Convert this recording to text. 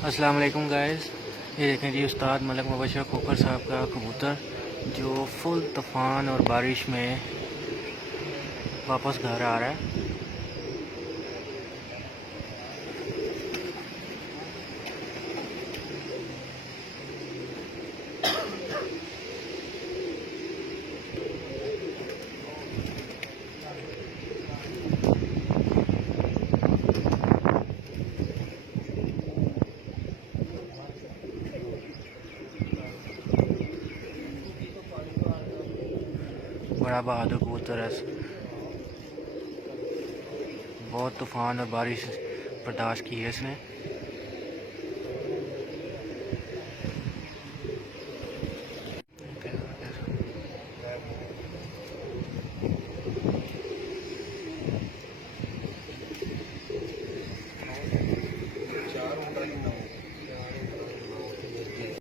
अस्सलाम वालेकुम गाइस। ये देखें जी उस्ताद मलक मुबशर खोखर साहब का कबूतर जो फुल तूफ़ान और बारिश में वापस घर आ रहा है। बड़ा बहादुर कबूतर है, बहुत तूफ़ान और बारिश बर्दाश्त की है इसने।